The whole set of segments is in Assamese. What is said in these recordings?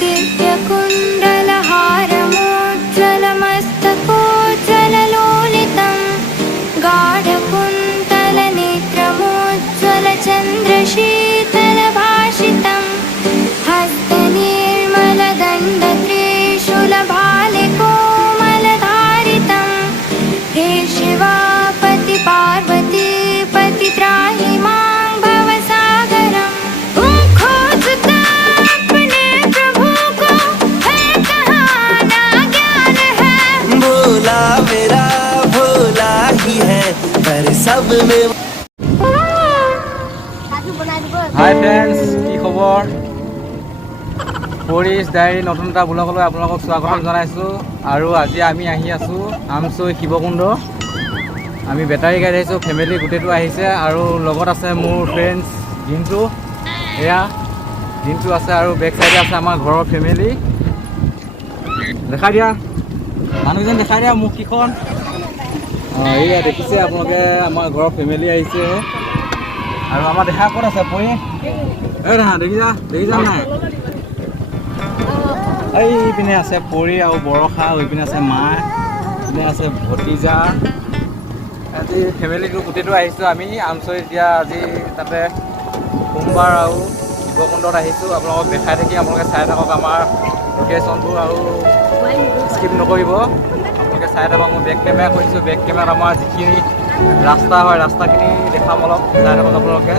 दिव्यकुण्डलहारमोज्ज्वलमस्तकोज्ज्वललोलितं गाढकुन्तलनेत्रमोज्ज्वलचन्द्रशीतलभाषितं हस्तनीर्मलदण्डत्रिशूलभालिकोमलधारितं हे शिवा पति पार्वती पति त्राहि मां भवसागरं खोजता अपने प्रभु को है कहाँ ना ज्ञान है भोला मेरा भोला ही है पर सब में। হাই ফ্ৰেণ্ডছ, কি খবৰ? পৰিছ ডায়েৰী নতুন এটা ব্লগলৈ আপোনালোকক স্বাগতম জনাইছোঁ। আৰু আজি আমি আহি আছোঁ আমচৈ শিৱকুণ্ড। আমি বেটাৰী গাড়ী আহিছোঁ, ফেমিলি গোটেইটো আহিছে আৰু লগত আছে মোৰ ফ্ৰেণ্ডছ দিনটো, এয়া দিনটো আছে আৰু বেক চাইডে আছে আমাৰ ঘৰৰ ফেমিলি। দেখাই দিয়া মানুহজন, দেখাই দিয়া মোক কিখন। এয়া দেখিছে আপোনালোকে আমাৰ ঘৰৰ ফেমিলি আহিছে। আৰু আমাৰ দেহা ক'ত আছে পৰি? এই দেহা দেখিছা নাই? এইপিনে আছে পৰি আৰু বৰষা, এইপিনে আছে মা, এইপিনে আছে ভতিজা। আজি ফেমিলিটো গোটেইটো আহিছোঁ আমি আমচৈ। এতিয়া আজি তাতে সোমবাৰ আৰু শিৱকুণ্ডত আহিছোঁ। আপোনালোকক দেখাই থাকি আপোনালোকে চাই থাকক আমাৰ লোকেশ্যনটো আৰু স্কিপ নকৰিব। আপোনালোকে চাই থাকক। মই বেক কেমেৰা কৰিছোঁ, বেক কেমেৰাত আমাৰ যিখিনি ৰাস্তা হয় ৰাস্তাখিনি দেখাম, অলপ চাই থাকক আপোনালোকে।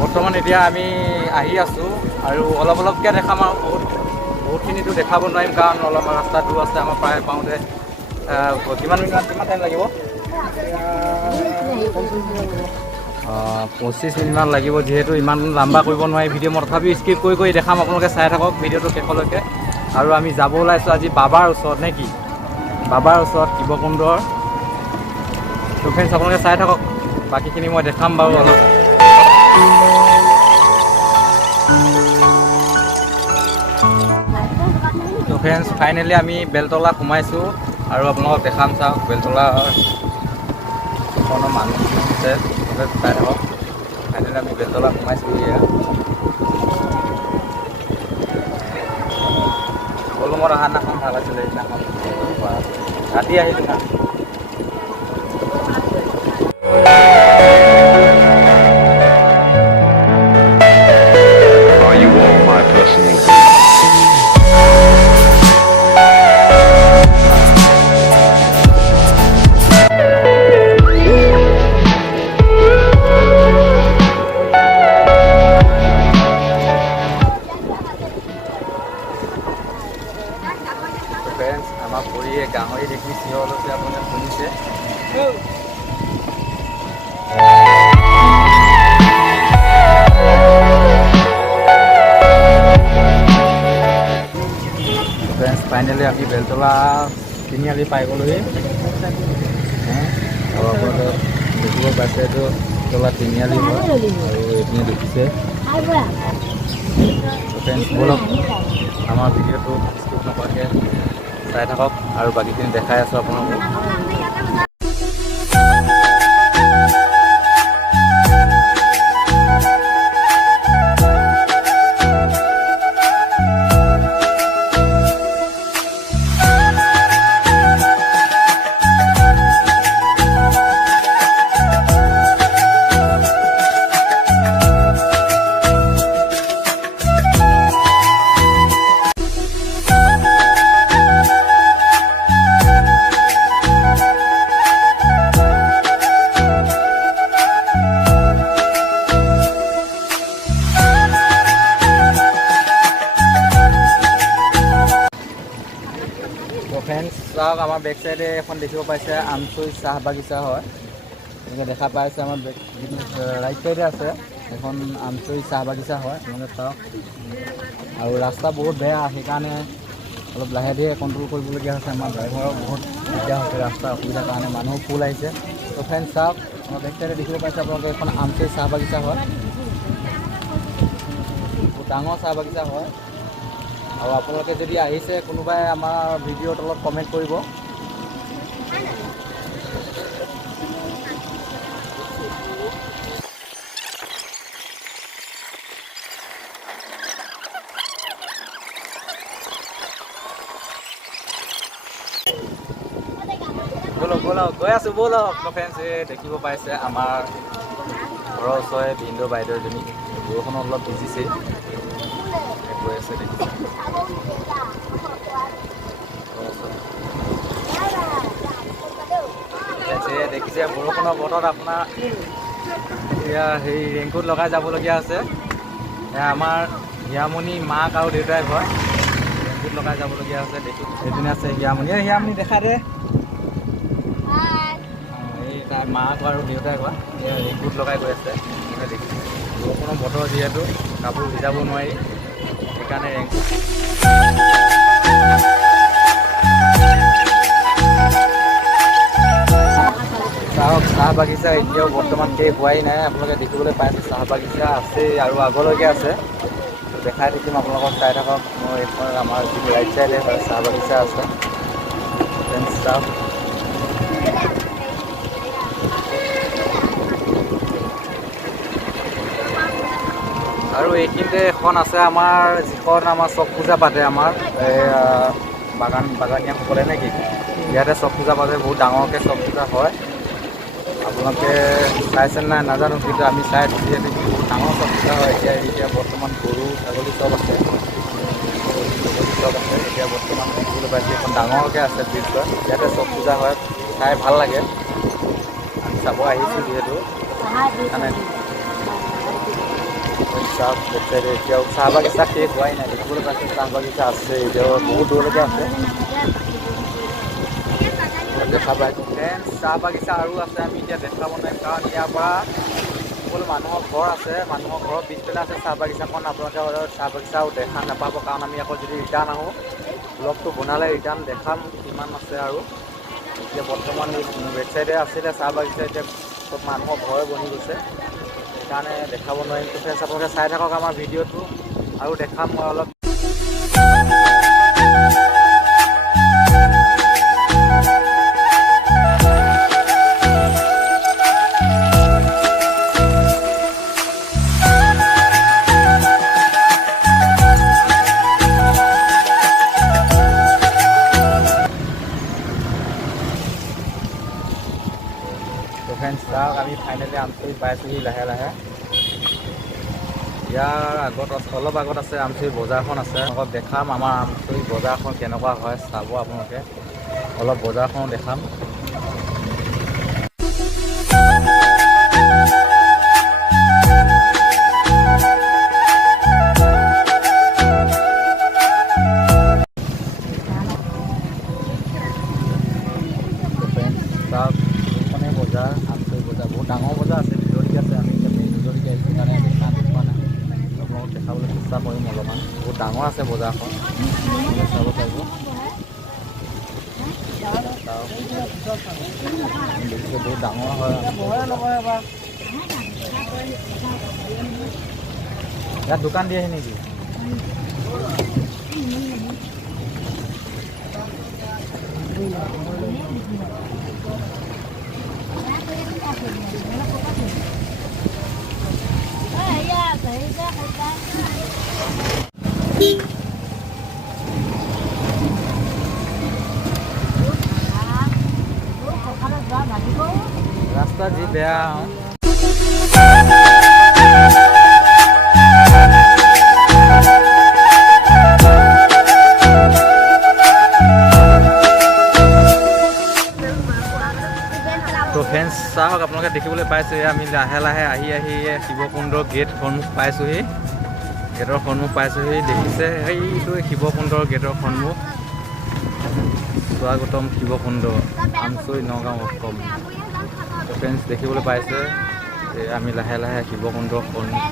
বৰ্তমান এতিয়া আমি আহি আছোঁ আৰু অলপকৈ দেখাম আৰু বহুতখিনিতো দেখাব নোৱাৰিম, কাৰণ অলপমান ৰাস্তা দূৰ আছে আমাৰ। প্ৰায় পাওঁতে কিমান টাইম লাগিব? 25 মিনিটমান লাগিব। যিহেতু ইমান লাম্বা কৰিব নোৱাৰি ভিডিঅ', মই তথাপিও স্কিপ কৰি দেখাম। আপোনালোকে চাই থাকক ভিডিঅ'টো শেষলৈকে। আৰু আমি যাব ওলাইছোঁ আজি বাবাৰ ওচৰত, নে কি? বাবাৰ ওচৰত শিৱকুণ্ডৰ। তো ফ্ৰেণ্ডছ আপোনালোকে চাই থাকক, বাকীখিনি মই দেখাম বাৰু অলপ। তো ফ্ৰেণ্ডছ ফাইনেলি আমি বেলতলা সোমাইছোঁ আৰু আপোনালোকক দেখাম। চাওক বেলতলাৰ মানুহ আছে, চাই থাকক। ফাইনেলি আমি বেলতলা সোমাইছোঁ। এয়া কলমত অহা দিনাখন ভাল আছিলে, সেইদিনাখন ৰাতি আহিলোঁ না। আমাৰ পৰিয়ে গাহৰি দেখি চিঞৰ লৈছে, আপুনি শুনিছে। ফ্ৰেণ্ডছ ফাইনেলি আমি বেলতলা তিনিআলি পাই গ'লোহি। আৰু আপোনালোকে দেখিব পাইছে এইটো বেলতলা তিনিআলি হয় আৰু এইপিনে দেখিছে। ফ্ৰেণ্ডছ বলক আমাৰ ভিডিঅ'টো স্কিপ নকৰাকৈ চাই থাকক আৰু বাকীখিনি দেখাই আছোঁ আপোনালোকক। তো ফ্ৰেণ্ডছ চাওক আমাৰ বেক চাইডে এখন দেখিব পাইছে আমচৈ চাহ বাগিচা হয়। এনেকৈ দেখা পাইছে আমাৰ ৰাইট চাইডে আছে এখন আমচৈ চাহ বাগিচা হয়। আপোনালোকে চাওক আৰু ৰাস্তা বহুত বেয়া, সেইকাৰণে অলপ লাহে ধীৰে কণ্ট্ৰল কৰিবলগীয়া হৈছে। আমাৰ ড্ৰাইভাৰৰ বহুত দিগদাৰ হৈছে ৰাস্তাৰ অসুবিধাৰ কাৰণে, মানুহ ফুল আহিছে। তো ফ্ৰেণ্ডছ চাওক আমাৰ বেক চাইডে দেখিব পাইছে আপোনালোকে এখন আমচৈ চাহ বাগিচা হয়, বহুত ডাঙৰ চাহ বাগিচা হয়। আৰু আপোনালোকে যদি আহিছে কোনোবাই আমাৰ ভিডিঅ'ৰ তলত কমেণ্ট কৰিব। ব'লক ব'লক গৈ আছোঁ ব'লক। ফ্ৰেণ্ডছ দেখিব পাইছে আমাৰ ঘৰৰ ওচৰৰে ভিনদেউ বাইদেউ এজনী বৰষুণত অলপ ভিজিছে, গৈ আছে দেখিছে। দেখিছে বৰষুণৰ বতৰত আপোনাৰ এতিয়া হেৰি ৰেইনকোট লগাই যাবলগীয়া আছে। এয়া আমাৰ হিয়ামণি মাক আৰু দেউতাই ঘৰ, ৰেইনকোট লগাই যাবলগীয়া আছে। দেখি সেইদিনা আছে হিয়ামণি, হিয়ামণি দেখা দে। এই তাই মাক আৰু দেউতাই ঘৰ ৰেইনকোট লগাই গৈ আছে। দেখিছে বৰষুণৰ বতৰ যিহেতু কাপোৰ ভিজাব নোৱাৰি, সেইকাৰণে ৰেইনকোট। চাহ বাগিচা এতিয়াও বৰ্তমান শেষ হোৱাই নাই। আপোনালোকে দেখিবলৈ পাইছে চাহ বাগিচা আছেই আৰু আগলৈকে আছে। দেখাই থাকিম আপোনালোকক, চাই থাকক। মই এইখন আমাৰ যিটো ৰাইট চাইডে হয় চাহ বাগিচা আছে। চাহ আৰু এইখিনিতে এখন আছে আমাৰ যিখন আমাৰ চক পূজা পাতে আমাৰ বাগানীয়াসকলে নেকি, ইয়াতে চক পূজা পাতে, বহুত ডাঙৰকৈ চক পূজা হয়। আপোনালোকে চাইছে নাই নাজানো, কিন্তু আমি চাই যিহেতু বহুত ডাঙৰ চব পূজা হয়। এতিয়া বৰ্তমান গৰু ছাগলী চব আছে, এতিয়া বৰ্তমান দেখিবলৈ পাইছোঁ এখন ডাঙৰকৈ আছে দৃশ্য। ইয়াতে চব পূজা হয়, চাই ভাল লাগে। আমি চাব আহিছোঁ যিহেতু মানে চাহ এতিয়াও চাহ বাগিচা শেষ হোৱাই নাই। দেখিবলৈ পাইছোঁ চাহ বাগিচা আছে, এতিয়াও বহুত দূৰলৈকে আছে দেখা পাইছোঁ। চাহ বাগিচা আৰু আছে, আমি এতিয়া দেখাব নোৱাৰিম কাৰণ ইয়াৰ পৰা সকলো মানুহৰ ঘৰ আছে, মানুহৰ ঘৰৰ পিছফালে আছে চাহ বাগিচাখন। আপোনালোকে চাহ বাগিচাও দেখা নাপাব, কাৰণ আমি আকৌ যদি ৰিটাৰ্ণ আহোঁ ব্লগটো বনালে ৰিটাৰ্ণ দেখাম কিমান আছে। আৰু এতিয়া বৰ্তমান বেক চাইডে আছিলে চাহ বাগিচা, এতিয়া চব মানুহৰ ঘৰে বনি গৈছে, সেইকাৰণে দেখাব নোৱাৰিম। তো ফ্ৰেণ্ডছ আপোনালোকে চাই থাকক আমাৰ ভিডিঅ'টো, আৰু দেখাম মই অলপ। ফ্ৰেণ্ডছ চাওক আমি ফাইনেলি আমচৈ পাইছোঁহি লাহে লাহে। ইয়াৰ আগত অলপ আগত আছে আমচৈ বজাৰখন আছে, অলপ দেখাম আমাৰ আমচৈ বজাৰখন কেনেকুৱা হয় চাব আপোনালোকে। অলপ বজাৰখনো দেখাম। চাওক এইখনেই বজাৰ, আমচৈ বজাৰ বহুত ডাঙৰ বজাৰ আছে, ভিতৰলৈকে আছে। আমি এতিয়া ভিতৰলৈকে আহিছোঁ কাৰণে দেখা পোৱা নাই, আপোনালোকক দেখাবলৈ চেষ্টা কৰিম অলপমান। বহুত ডাঙৰ আছে বজাৰখন, চাব পাৰিব। দেখিছে বহুত ডাঙৰ হয়। ইয়াত দোকান দিয়েহি নেকি? ৰাস্তা যি বেয়া। তো ফ্ৰেণ্ডছ চাওক আপোনালোকে দেখিবলৈ পাইছে, আমি লাহে লাহে আহি শিৱকুণ্ডৰ গেট সন্মুখ পাইছোঁহি। গেটৰ সন্মুখ পাইছোঁহি, দেখিছে সেইটো শিৱকুণ্ডৰ গেটৰ সন্মুখ। স্বাগতম শিৱকুণ্ড আমচৈ নগাঁও অসম। ফ্ৰেণ্ডছ দেখিবলৈ পাইছে আমি লাহে লাহে শিৱকুণ্ড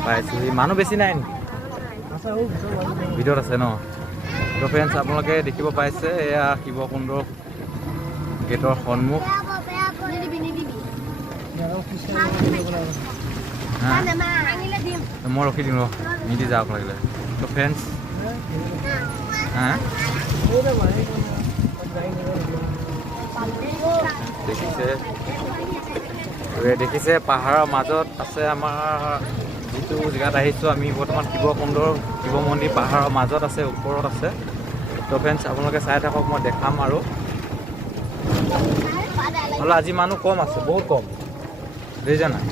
পাইছোঁহি। মানুহ বেছি নাই নেকি? ভিতৰত আছে ন? তো ফ্ৰেণ্ডছ আপোনালোকে দেখিব পাইছে এয়া শিৱকুণ্ড গেটৰ সন্মুখ। মই ৰখি দিম ৰ, নিদি যাওক লাগিলে। তো ফ্ৰেণ্ডছ দেখিছে পাহাৰৰ মাজত আছে আমাৰ যিটো জেগাত আহিছোঁ আমি বৰ্তমান শিৱকুণ্ডৰ শিৱ মন্দিৰ পাহাৰৰ মাজত আছে, ওপৰত আছে। তো ফ্ৰেণ্ডছ আপোনালোকে চাই থাকক, মই দেখাম আৰু হ'লে আজি মানুহ কম আছে, বহুত কম দেখিছে নাই?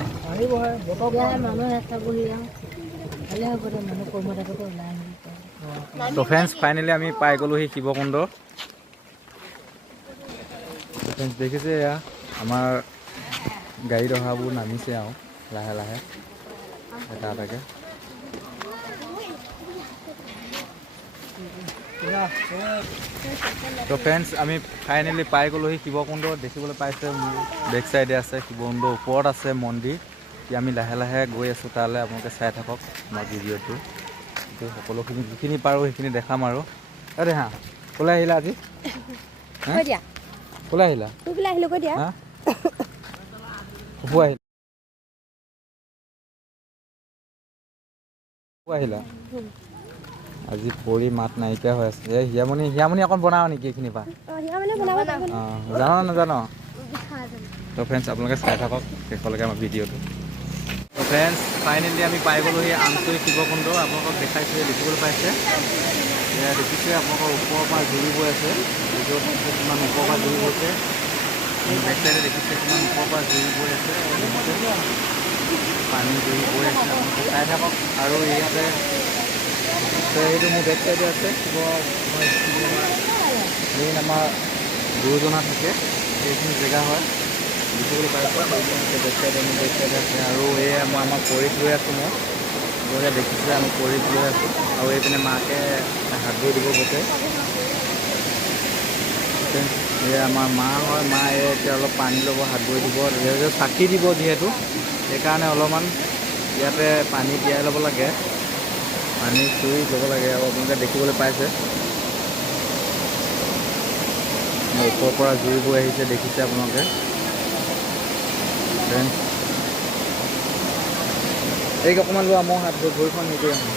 তো ফ্ৰেণ্ডছ ফাইনেলি আমি পাই গ'লোহি শিৱকুণ্ড। ফ্ৰেণ্ডছ দেখিছে এয়া আমাৰ গাড়ীত অহাবোৰ নামিছে আৰু লাহে লাহে এটা এটাকৈ। তো ফ্ৰেণ্ডছ আমি ফাইনেলি পাই গ'লোহি শিৱকুণ্ড। দেখিবলৈ পাইছে মোৰ বেক চাইডে আছে শিৱকুণ্ড, ওপৰত আছে মন্দিৰ। এতিয়া আমি লাহে লাহে গৈ আছোঁ তালৈ, আপোনালোকে চাই থাকক আমাৰ ভিডিঅ'টো। সকলোখিনি যিখিনি পাৰোঁ সেইখিনি দেখাম আৰু। আৰে হা ক'লৈ আহিলা আজি? ক'লৈ আহিলা? হা আহিলা আজি পৰি মাত নাইকিয়া হৈ আছে। এই হিয়ামণি অকণ বনাও নেকি এইখিনিৰ পৰা? অঁ জানো নাজানো? তো ফ্ৰেণ্ডছ আপোনালোকে চাই থাকক শেষলৈকে আমাৰ ভিডিঅ'টো। তো ফ্ৰেণ্ডছ ফাইনেলি আমি পাই গ'লোহি আমচৈ শিৱকুণ্ড। আপোনালোকক দেখাইছোঁ, দেখিবলৈ পাইছে এয়া দেখিছে আপোনালোকৰ ওপৰৰ পৰা জুৰি বৈ আছে। ভিডিঅ'ত কিমান ওপৰৰ পৰা জুৰি গৈছে, বেক চাইডে দেখিছে কিমান ওপৰৰ পৰা জুৰি বৈ আছে, পানী জুৰি বৈ আছে। আপোনালোকে চাই থাকক। আৰু ইয়াতে এইটো মোৰ বেক চাইডে আছে মেইন আমাৰ গুৰুজনা থাকে সেইখিনি জেগা হয়, দেখিবলৈ পাইছোঁ। বেক চাইডে মোৰ বেক চাইডে আছে। আৰু এয়া মই আমাৰ পৰিক লৈ আছোঁ, মই বঢ়িয়া দেখিছে আমি পৰিক লৈ আছোঁ। আৰু এইপিনে মাকে হাত ধুই দিব গোটেই। এয়া আমাৰ মা হয়, মায়ে এতিয়া অলপ পানী ল'ব, হাত ধুই দিব, চাকি দিব যিহেতু সেইকাৰণে অলপমান ইয়াতে পানী তিয়াই ল'ব লাগে, পানী চুই ল'ব লাগে। আৰু আপোনালোকে দেখিবলৈ পাইছে ওপৰৰ পৰা জুই বৈ আহিছে, দেখিছে আপোনালোকে। এই অকণমান লোৱা, মই হাত ভৰিখন নিদি আহোঁ।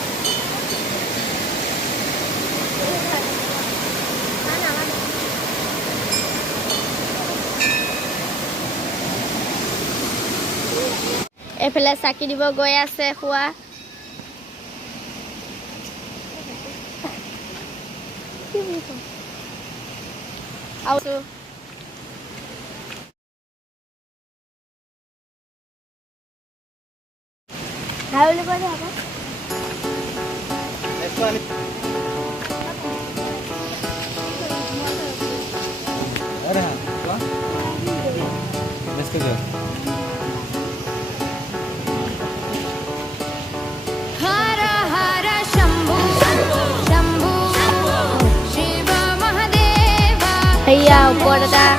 এইফালে চাকি দিব গৈ আছে খোৱা। हर हर Shambhu Shambhu Shiv Mahadeva. Iya, buat ada